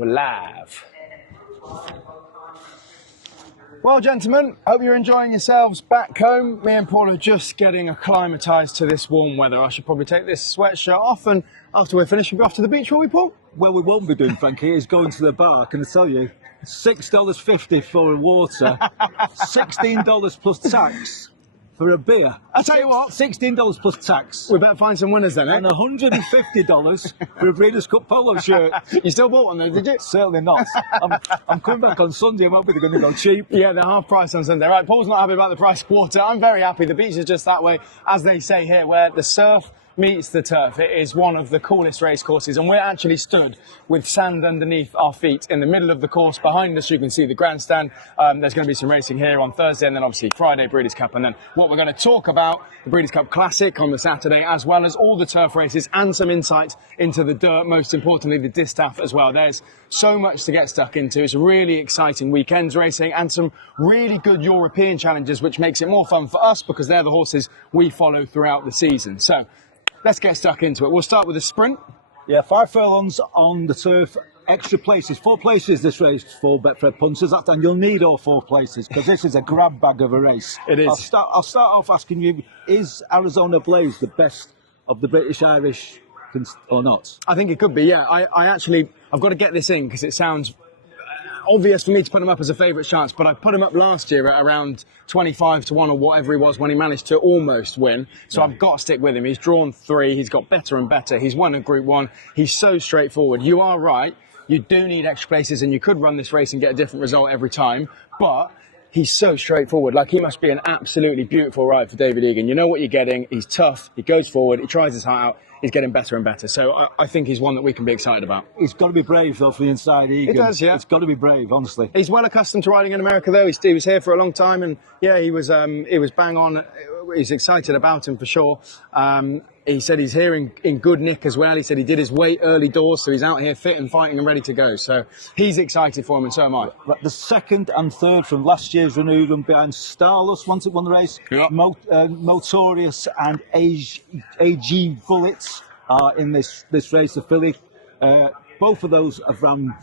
We're live. Well, gentlemen, hope you're enjoying yourselves back home. Me and Paul are just getting acclimatised to this warm weather. I should probably take this sweatshirt off, and after we're finished, we'll be off to the beach, will we, Paul? Well, we won't be doing, Frankie, is going to the bar. Can I tell you? $6.50 for water, $16 plus tax for a beer. I tell you what, $16 plus tax. We better find some winners then, eh? And $150 for a Breeders' Cup polo shirt. You still bought one though, did you? Certainly not. I'm coming back on Sunday. I'm hoping they're going to go cheap. Yeah, they're half price on Sunday. Right, Paul's not happy about the price of water. I'm very happy. The beach is just that way, as they say here, where the surf meets the turf. It is one of the coolest race courses, and we're actually stood with sand underneath our feet in the middle of the course. Behind us you can see the grandstand. There's going to be some racing here on Thursday, and then obviously Friday Breeders' Cup, and then what we're going to talk about, the Breeders' Cup Classic on the Saturday, as well as all the turf races and some insight into the dirt, most importantly the distaff as well. There's so much to get stuck into. It's a really exciting weekend's racing and some really good European challenges, which makes it more fun for us because they're the horses we follow throughout the season. So let's get stuck into it. We'll start with a sprint. Yeah, 5 furlongs on the turf, extra places, 4 places this race for Betfred Punters, and you'll need all 4 places because this is a grab bag of a race. It is. I'll start off asking you, is Arizona Blaze the best of the British Irish or not? I think it could be, yeah. I've got to get this in because it sounds obvious for me to put him up as a favourite chance, but I put him up last year at around 25 to 1 or whatever he was when he managed to almost win. So I've got to stick with him. He's drawn 3. He's got better and better. He's won a Group 1. He's so straightforward. You are right. You do need extra places, and you could run this race and get a different result every time. But he's so straightforward. Like, he must be an absolutely beautiful ride for David Egan. You know what you're getting. He's tough. He goes forward. He tries his heart out. He's getting better and better. So I think he's one that we can be excited about. He's got to be brave, though, for the inside Egan. He does, yeah. It's got to be brave, honestly. He's well accustomed to riding in America, though. He was here for a long time, and yeah, he was bang on. He's excited about him for sure. He said he's here in good nick as well. He said he did his weight early doors, so he's out here fit and fighting and ready to go. So he's excited for him, and so am I. Right, the second and third from last year's renewed run behind Starless once it won the race. Yep. Motorious and AG Bullets are in this race, the filly. Both of those have run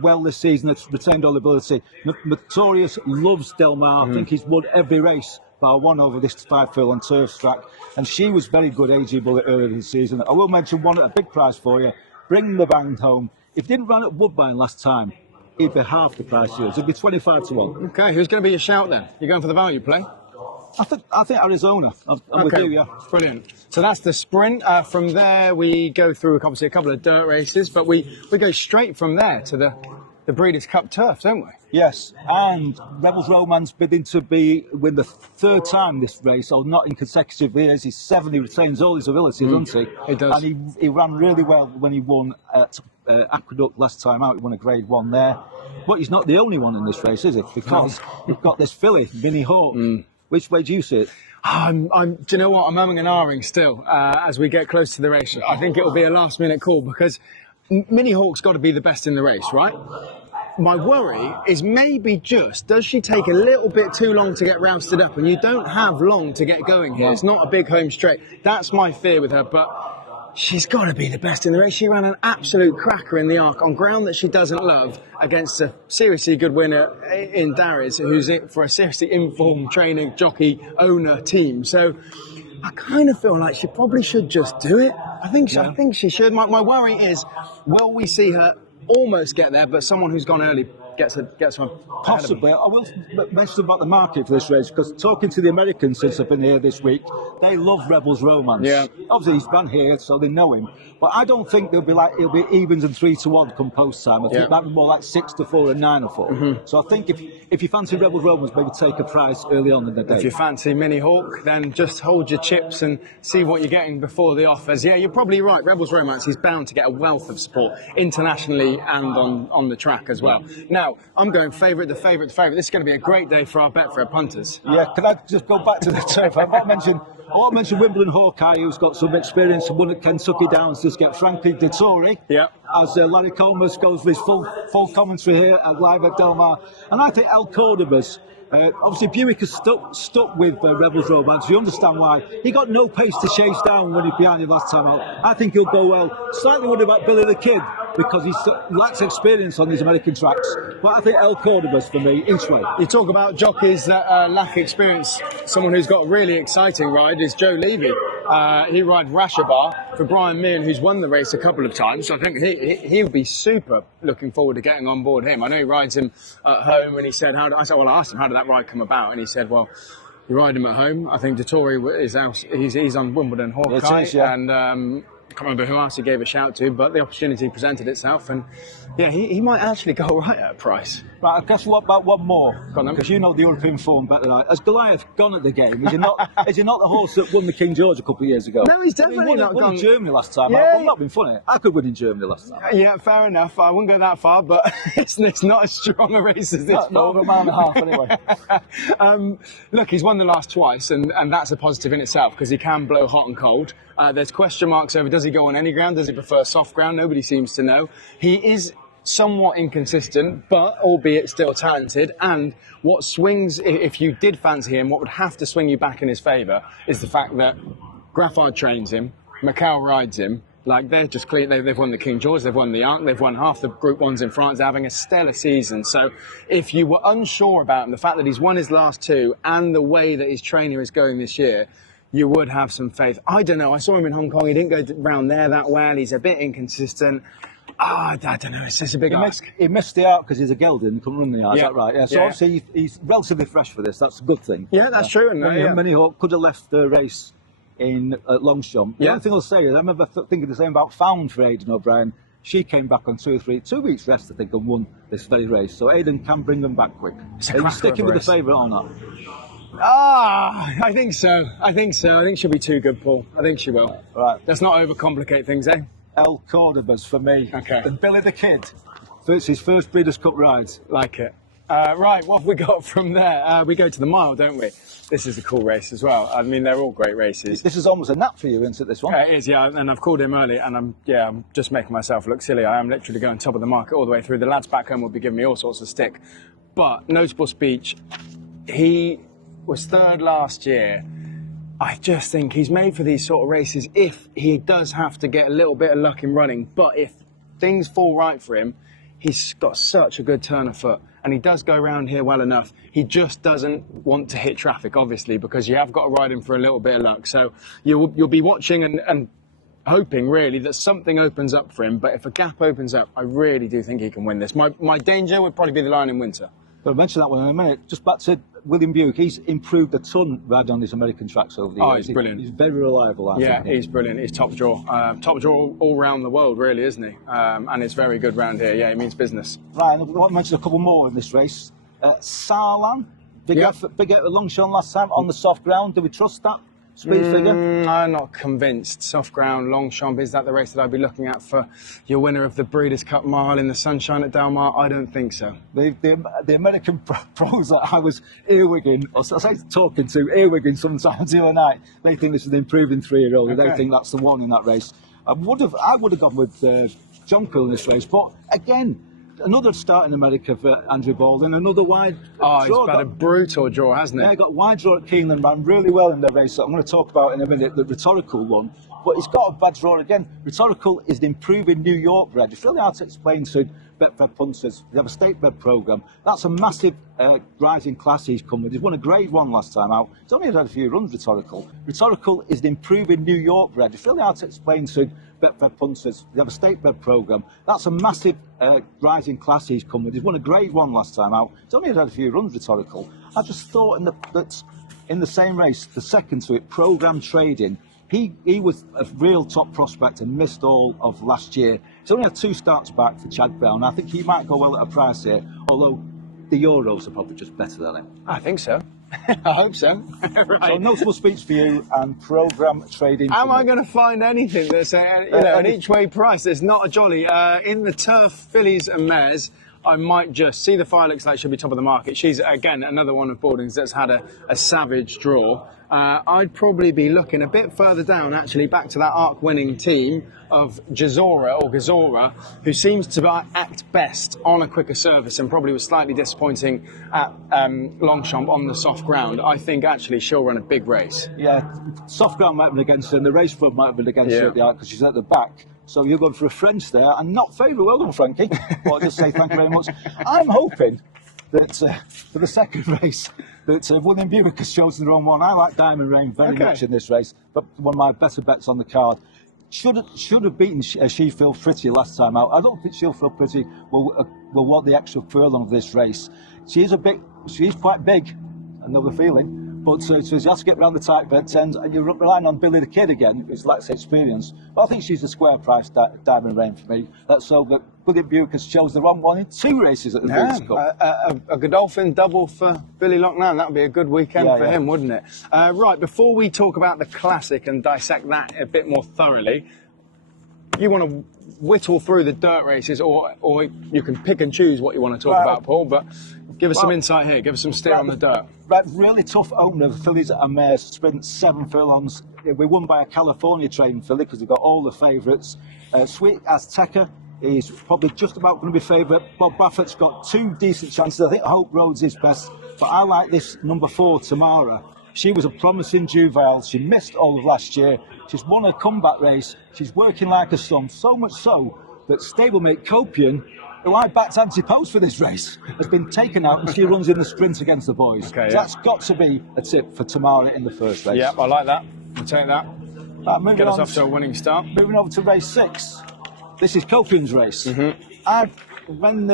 well this season. It's retained all ability. Motorious loves Del Mar. I think he's won every race bar one over this 5 furlong turf track, and she was very good, AG Bullet, earlier this season. I will mention one at a big price for you. Bring the band home. If he didn't run at Woodbine last time, he'd be half the price here. It'd be 25 to 1. Okay, who's going to be your shout then? You're going for the value play? I think Arizona. I'm with you, yeah. Brilliant. So that's the sprint. From there, we go through obviously a couple of dirt races, but we go straight from there to the Breeders' Cup turf, don't we? Yes, and Rebels Romance bidding to win the 3rd time this race, or not in consecutive years. He's 7, he retains all his abilities, doesn't he? He does. And he ran really well when he won at Aqueduct last time out. He won a Grade 1 there. But he's not the only one in this race, is it? Because we've got this filly, Minnie Hawk. Which way do you see it? Do you know what? I'm umming and ahhing still as we get close to the race. I think it will be a last-minute call because Minnie Hawk's got to be the best in the race, right? My worry is maybe does she take a little bit too long to get rousted up, and you don't have long to get going here. It's not a big home straight. That's my fear with her, but she's got to be the best in the race. She ran an absolute cracker in the Arc on ground that she doesn't love against a seriously good winner in Darius, who's in for a seriously informed trainer, jockey, owner team. So I kind of feel like she probably should just do it. I think she should. My worry is, will we see her almost get there, but someone who's gone early gets one. Possibly. I will mention about the market for this race, because talking to the Americans since I've been here this week, they love Rebels Romance. Yeah. Obviously he's been here, so they know him. But I don't think it'll be evens and 3 to 1 come post time. I think that'd be more like 6 to 4 and 9 to 4. So I think if you fancy Rebels Romance, maybe take a price early on in the day. If you fancy Minnie Hawk, then just hold your chips and see what you're getting before the offers. Yeah, you're probably right. Rebels Romance, he's bound to get a wealth of support internationally and on the track as well. Now, I'm going favourite. This is going to be a great day for our Betfred Punters. Yeah, can I just go back to the turf? I want to mention Wimbledon Hawkeye, who's got some experience and won at Kentucky Downs. Just get Frankie Dettori. Yeah. As Larry Comas goes with his full commentary here at live at Del Mar. And I think El Cordoba's, obviously Buick has stuck with Rebels Romance. You understand why. He got no pace to chase down when he was behind him last time out. I think he'll go well. Slightly worried about Billy the Kid. because he lacks experience on these American tracks. But I think El Cordoba's for me each way. You talk about jockeys that lack experience. Someone who's got a really exciting ride is Joe Levy. He rides Rashabar for Brian Meehan, who's won the race a couple of times. So I think he'll be super looking forward to getting on board him. I know he rides him at home, and he said, I asked him, how did that ride come about? And he said, well, you ride him at home. I think Dettori is out. He's on Wimbledon Hawkeye, and I can't remember who else he gave a shout to, but the opportunity presented itself, and yeah, he might actually go all right at a price. Right, I guess what about one more? Go on then. Because you know the European form better than I. Has Goliath gone at the game? Is he not the horse that won the King George a couple of years ago? No, he's definitely not won gone. in Germany last time. Yeah, I'm not being funny. I could win in Germany last time. Yeah, fair enough. I wouldn't go that far, but it's not as strong a race as this. Not over a mile and a half, anyway. Look, he's won the last twice, and that's a positive in itself, because he can blow hot and cold. There's question marks over, does he go on any ground? Does he prefer soft ground? Nobody seems to know. He is somewhat inconsistent, but albeit still talented. And what swings, if you did fancy him, what would have to swing you back in his favour is the fact that Graffard trains him, Macau rides him. Like, they're just clean. They've won the King George, they've won the Arc, they've won half the Group 1s in France. They're having a stellar season. So if you were unsure about him, the fact that he's won his last two and the way that his trainer is going this year, you would have some faith. I don't know. I saw him in Hong Kong. He didn't go round there that well. He's a bit inconsistent. I don't know. It's just a big ask. He missed the Arc because he's a gelding. He couldn't run the Arc. Is that right? Yeah. So obviously he's relatively fresh for this. That's a good thing. Yeah, that's true. And Many could have left the race in Longchamp. The only thing I'll say is I remember thinking the same about Found for Aidan O'Brien. She came back on 2 weeks rest, I think, and won this very race. So Aidan can bring them back quick. Are you sticking with the favourite or not? I think so. I think she'll be too good, Paul. I think she will. Right. Let's not overcomplicate things, eh? El Cordoba's for me. Okay. And Billy the Kid. It's his first Breeders' Cup ride. Like it. Right, what have we got from there? We go to the mile, don't we? This is a cool race as well. I mean, they're all great races. This is almost a nap for you, isn't it, this one? It is, yeah. And I've called him early, and I'm just making myself look silly. I am literally going top of the market all the way through. The lads back home will be giving me all sorts of stick. But notable speech, he was third last year. I just think he's made for these sort of races if he does have to get a little bit of luck in running. But if things fall right for him, he's got such a good turn of foot, and he does go around here well enough. He just doesn't want to hit traffic, obviously, because you have got to ride him for a little bit of luck. So you'll be watching and hoping, really, that something opens up for him. But if a gap opens up, I really do think he can win this. My danger would probably be the Lion in Winter. I'll mention that one in a minute. Just back to William Buick. He's improved a ton riding on these American tracks over the years. He's brilliant. He's very reliable, I think. He's brilliant. He's top draw. Top draw all round the world, really, isn't he? And it's very good round here. Yeah, he means business. Right, and I want to mention a couple more in this race. Sarlan, big effort at Longchamp last time on the soft ground. Do we trust that speed figure? I'm not convinced. Soft ground, Longchamp, is that the race that I'd be looking at for your winner of the Breeders' Cup Mile in the sunshine at Del Mar? I don't think so. The American pros that I was earwigging, or I was talking to, earwigging sometimes the other night, they think this is an improving 3-year-old. Okay. They think that's the one in that race. I would have gone with Jonquil in this race, but again, another start in America for Andrew Baldwin, another wide draw. He's had a brutal draw, hasn't he? Yeah, he got wide draw at Keeneland, ran really well in the race that I'm going to talk about in a minute, the Rhetorical one. But he's got a bad draw again. Rhetorical is the improving New York bred. It's really hard to explain to Betfred Punters. They have a state bred programme. That's a massive rising class he's come with. He's won a Grade 1 last time out. He's only had a few runs, Rhetorical. Rhetorical is the improving New York bred. It's really hard to explain to Betfred Punters. They have a state bred programme. That's a massive rising class he's come with. He's won a Grade 1 last time out. He's only had a few runs, Rhetorical. I just thought that in the same race, the second to it, Programme Trading, he was a real top prospect and missed all of last year. He's only had 2 starts back for Chad Brown. I think he might go well at a price here, although the Euros are probably just better than him. I think so. I hope so. Right. So notable speech for you and Programme Trading. Am I going to find anything that's an each-way price? There's not a jolly. In the turf fillies and mares, I might just see the file looks like she'll be top of the market. She's, again, another one of Baldwin's that's had a savage draw. I'd probably be looking a bit further down, actually, back to that arc-winning team of Gazora, who seems to act best on a quicker surface and probably was slightly disappointing at Longchamp on the soft ground. I think, actually, she'll run a big race. Yeah, soft ground might have been against her, and the race front might have been against her at the arc because she's at the back. So you're going for a French there, and not favourite. Well done, Frankie. Well, I'll just say thank you very much. I'm hoping that for the second race, that William Buick has chosen the wrong one. I like Diamond Rain very much in this race, but one of my better bets on the card. Should have beaten She Feel Pretty last time out. I don't think She'll Feel Pretty will want the extra furlong of this race. She's quite big, another feeling. But so she has to get around the tight bed ends, and you're relying on Billy the Kid again, who's lacks experience. But I think she's a square price Diamond Rain for me. Let's so that William Buick has chose the wrong one in 2 races at the Breeders' Cup. A Godolphin double for Billy Loughnane. That would be a good weekend for him, wouldn't it? Right, before we talk about the Classic and dissect that a bit more thoroughly, you want to whittle through the dirt races, or you can pick and choose what you want to talk about, Paul, but give us some insight here, give us some steer on the dirt. Right, really tough opener. The fillies and mares sprint 7 furlongs. We won by a California trained filly because they've got all the favourites. Sweet Azteca is probably just about going to be favourite. Bob Baffert's got 2 decent chances. I think Hope Road's his best, but I like this number 4, Tamara. She was a promising juvenile. She missed all of last year. She's won a comeback race. She's working like a son, so much so that stablemate Copian, who I backed anti-post for this race, has been taken out, and she runs in the sprint against the boys. Okay, so that's got to be a tip for Tamara in the first race. Yeah, I like that. We'll take that. Right, get us off to a winning start. Moving over to race 6. This is Copian's race. When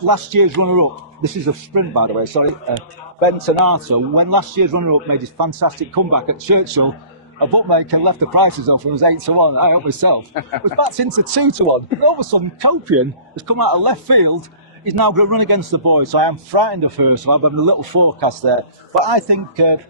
last year's runner-up, this is a sprint by the way, sorry, Ben Tonato, when last year's runner-up made his fantastic comeback at Churchill, a bookmaker left the prices off and it was 8 to 1. I helped myself. It was backed into 2 to 1. And all of a sudden, Copian has come out of left field. He's now going to run against the boys. So I am frightened of her. So I've got a little forecast there. But I think that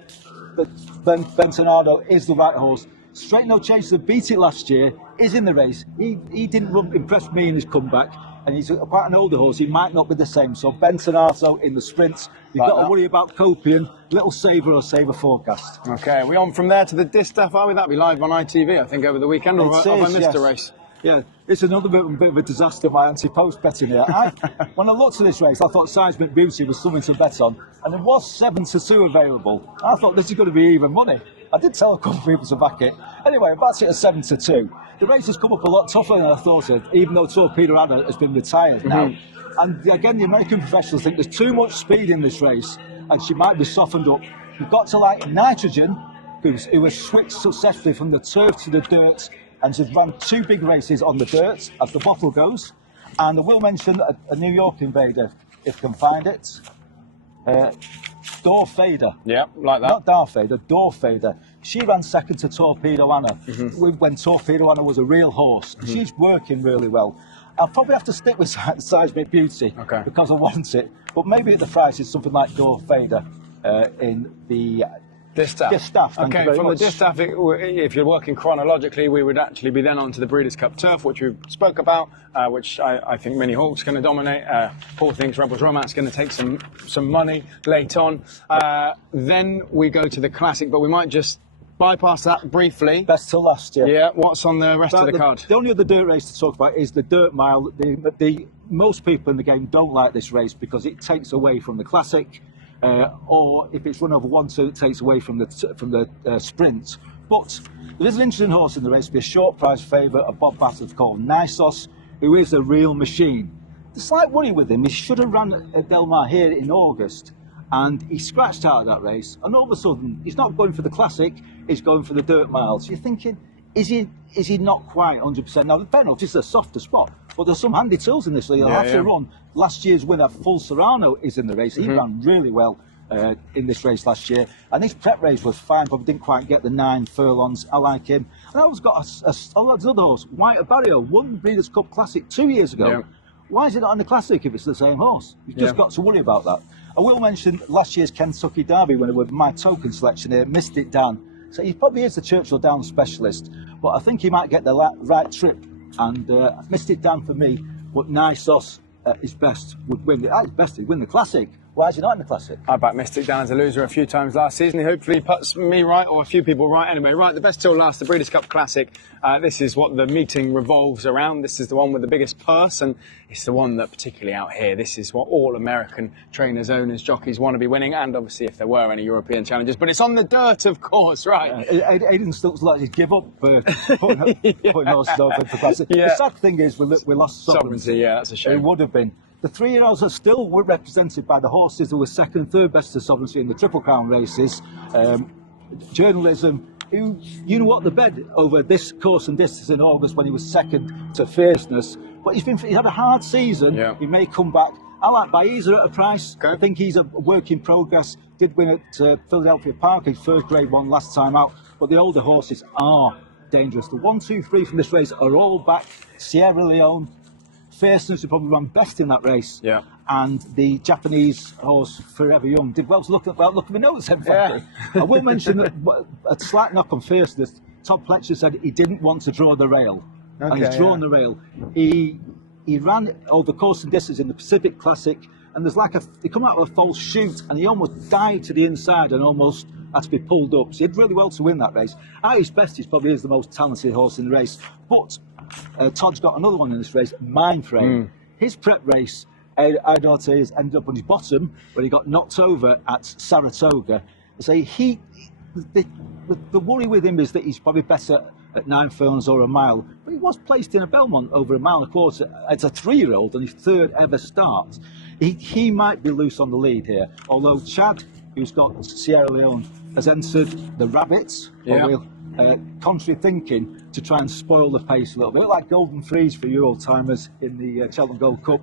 Ben Tonato is the right horse. Straight No Chaser beat it last year. Is in the race. He didn't impress me in his comeback. And he's quite an older horse. He might not be the same. So Ben Tonato in the sprints. You've got to worry about Copian. Little saver or saver forecast. Okay, are we on from there to the distaff, are we? That'll be live on ITV, I think, over the weekend. Or have I missed a race? Yeah, it's another bit of a disaster, my anti-post betting here. When I looked at this race, I thought Seismic Beauty was something to bet on. And there was 7 to 2 available. I thought this is going to be even money. I did tell a couple of people to back it. Anyway, I backed it at 7 to 2. The race has come up a lot tougher than I thought it, even though Torpedo Anna has been retired now. And again, the American professionals think there's too much speed in this race, and she might be softened up. You've got to like Nitrogen, who has switched successfully from the turf to the dirt, and she's run 2 big races on the dirt, as the bottle goes. And I will mention a New York invader, if you can find it. Door Fader. Yeah, like that. Not Darth Vader, Door Fader. She ran second to Torpedo Anna when Torpedo Anna was a real horse. She's working really well. I'll probably have to stick with Seismic Beauty because I want it. But maybe at the price is something like Door Fader in the distaff. Okay, from the distaff, if you're working chronologically, we would actually be then on to the Breeders' Cup Turf, which we spoke about, which I think Mini Hawk's going to dominate. Paul thinks Rebels Romance is going to take some money late on. Then we go to the Classic, but we might just bypass that briefly. Best till last, Yeah, what's on the rest of the card? The only other dirt race to talk about is the Dirt Mile. Most people in the game don't like this race because it takes away from the Classic, or if it's run over 1-2, it takes away from the sprint. But there is an interesting horse in the race, be a short price favourite of Bob Bassett called Nisos, who is a real machine. The slight worry with him, he should have run at Del Mar here in August, and he scratched out of that race, and all of a sudden he's not going for the Classic, he's going for the Dirt Mile. So you're thinking, is he not quite 100%? Now the penalty is a softer spot, but there's some handy tools in this league. He'll have to run. Last year's winner, Full Serrano, is in the race. He ran really well in this race last year, and his prep race was fine, but didn't quite get the 9 furlongs. I like him. And I always got another horse, White Barrio, won Breeders' Cup Classic 2 years ago. Yeah. Why is it not in the Classic if it's the same horse? You've just got to worry about that. I will mention last year's Kentucky Derby winner with my token selection here, Missed It Dan. So he probably is the Churchill Downs specialist, but I think he might get the right trip. And Missed It Dan for me, but Nisos is best, would win. At his best, he'd win the Classic. Why is he not in the Classic? I backed Mystic down as a loser a few times last season. He hopefully puts me right, or a few people right anyway. Right, the best till last, the Breeders' Cup Classic. This is what the meeting revolves around. This is the one with the biggest purse, and it's the one that particularly out here, this is what all American trainers, owners, jockeys want to be winning, and obviously if there were any European challenges. But it's on the dirt, of course, right? Aidan Stokes like to give up putting horses over for Classic. Yeah. The sad thing is we lost sovereignty. Yeah, that's a shame. It would have been. The 3-year-olds are still represented by the horses who were second and third best of sovereignty in the Triple Crown races. Journalism, you know what, the bed over this course and distance in August when he was second to Fierceness. But he had a hard season. Yeah. He may come back. I like Baiza at a price. Okay. I think he's a work in progress. Did win at Philadelphia Park, his first Grade 1 last time out. But the older horses are dangerous. The 1, 2, 3 from this race are all back. Sierra Leone, Fierceness, who probably ran best in that race. Yeah. And the Japanese horse Forever Young did well. Look at my notes, Frankie. Yeah. I will mention that a slight knock on Fierceness. Todd Pletcher said he didn't want to draw the rail. Okay, and he's drawn the rail. He ran over course and distance in the Pacific Classic, and there's he come out of a false chute, and he almost died to the inside and almost had to be pulled up. So he did really well to win that race. At his best, he probably is the most talented horse in the race. But Todd's got another one in this race, Mindframe. His prep race, Ed Ortiz ended up on his bottom when he got knocked over at Saratoga. So the worry with him is that he's probably better at 9 furlongs or a mile. But he was placed in a Belmont over a mile and a quarter as a 3-year-old on his 3rd ever start. He might be loose on the lead here, although Chad, who's got Sierra Leone, has entered the Rabbits, contrary thinking, to try and spoil the pace a little bit, like Golden Freeze for you old timers in the Cheltenham Gold Cup.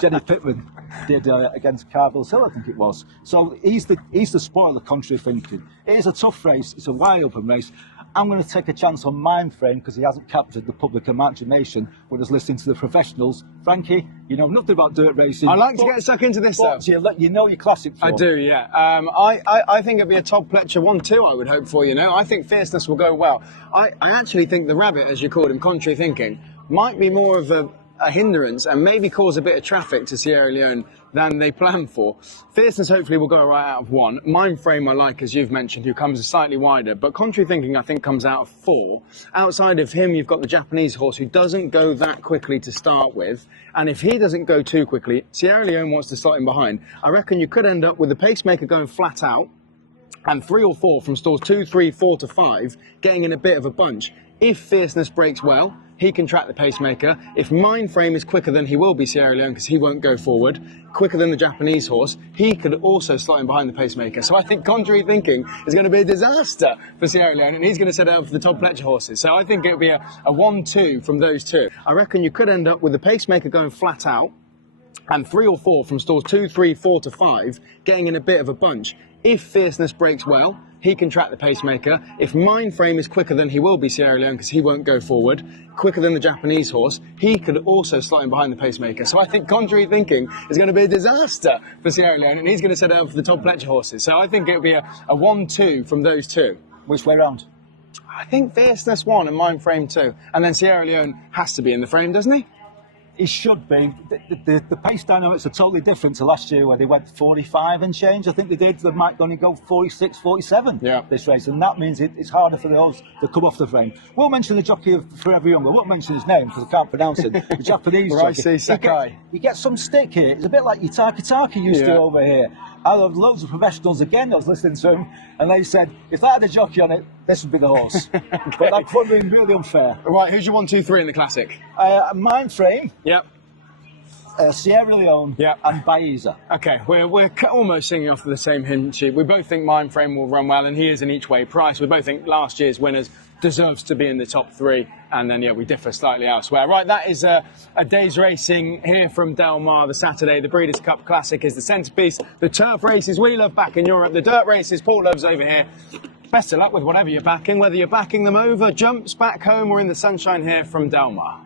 Jenny Pittman did against Carville's Hill, I think it was. So he's the spoiler, contrary thinking. It is a tough race. It's a wide open race. I'm going to take a chance on Mindframe because he hasn't captured the public imagination when he's listening to the professionals. Frankie, you know nothing about dirt racing. I like to get stuck into this though. You know your classic form. I do, yeah. I think it'd be a Todd Pletcher 1-2, I would hope for, you know. I think Fierceness will go well. I actually think the Rabbit, as you called him, contrary thinking, might be more of a hindrance and maybe cause a bit of traffic to Sierra Leone than they planned for. Fierceness hopefully will go right out of 1. Mindframe I like, as you've mentioned, who comes slightly wider, but contrary thinking I think comes out of 4. Outside of him you've got the Japanese horse who doesn't go that quickly to start with, and if he doesn't go too quickly, Sierra Leone wants to slot him behind. I reckon you could end up with the pacemaker going flat out and 3 or 4 from stalls 2, 3, 4 to 5 getting in a bit of a bunch. If Fierceness breaks well, he can track the pacemaker. If Mindframe is quicker than he will be Sierra Leone because he won't go forward, quicker than the Japanese horse, he could also slot him behind the pacemaker. So I think contrary thinking is going to be a disaster for Sierra Leone, and he's going to set out for the Todd Pletcher horses. So I think it'll be a 1-2 from those two. I reckon you could end up with the pacemaker going flat out and 3 or 4 from stalls 2, 3, 4 to 5 getting in a bit of a bunch. If Fierceness breaks well, he can track the pacemaker. If Mindframe is quicker than he will be Sierra Leone because he won't go forward, quicker than the Japanese horse, he could also slot him behind the pacemaker. So I think contrary thinking is going to be a disaster for Sierra Leone, and he's going to set out for the Todd Pletcher horses. So I think it'll be a 1-2 from those two. Which way round? I think Fierceness 1 and Mindframe 2. And then Sierra Leone has to be in the frame, doesn't he? He should be. The pace dynamics are totally different to last year where they went 45 and change. I think they did. They might only go 46, 47 this race. And that means it's harder for the horse to come off the frame. We'll mention the jockey of Forever Young. I won't mention his name because I can't pronounce it. The Japanese jockey. Sakai. He gets some stick here. It's a bit like Yutaka used to over here. I had loads of professionals again. I was listening to him, and they said, if that had a jockey on it, this would be the horse. But that could have been really unfair. Right, who's your 1, 2, 3 in the Classic? Mindframe. Yep. Sierra Leone and Baiza. Okay, we're almost singing off the same hymn sheet. We both think Mindframe will run well, and he is an each-way price. We both think last year's winners deserves to be in the top 3, and then we differ slightly elsewhere. Right, that is a day's racing here from Del Mar. The Saturday, the Breeders' Cup Classic is the centrepiece. The turf races we love back in Europe. The dirt races Paul loves over here. Best of luck with whatever you're backing, whether you're backing them over, jumps back home, or in the sunshine here from Del Mar.